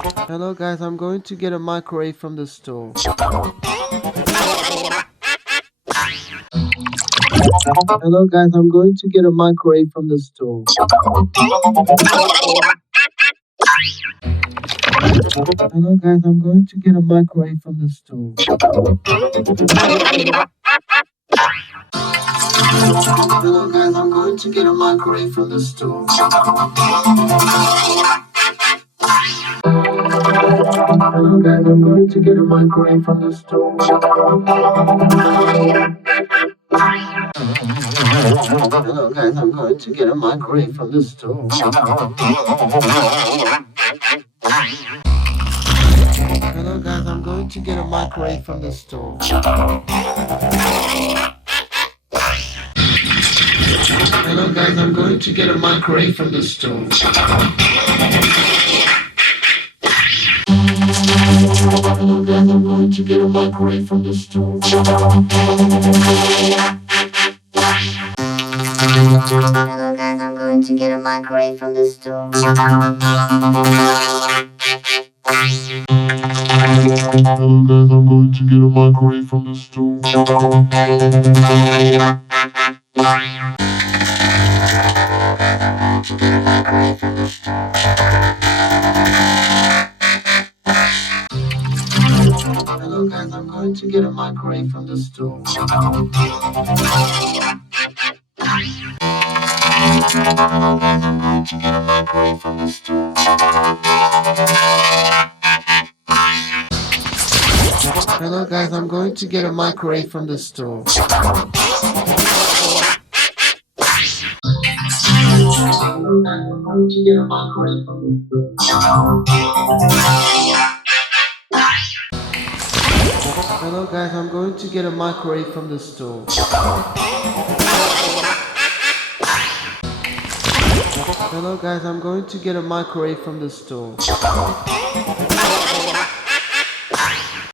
Hello guys, I'm going to get a microwave from the store. Hello guys, I'm going to get a microwave from the store. Hello guys, I'm going to get a microwave from the store. Hello guys, I'm going to get a microwave from the store. Hello guys, I'm going to get a microwave from the store. Hello guys, I'm going to get a microwave from the store. Hello guys, I'm going to get a microwave from the store. Hello guys, I'm going to get a microwave from the store. Hello guys, I'm going to get a microwave from the store. Hello guys, I'm going to get a microwave from the store. Hello guys, I'm going to get a microwave from the store. Hello guys, I'm going to get a microwave from the store. Hello guys, I'm going to get a microwave from the store. Hello guys, I'm going to get a microwave from the store. Hello guys, I'm going to get a microwave from the store. Hello guys, I'm going to get a microwave from the store.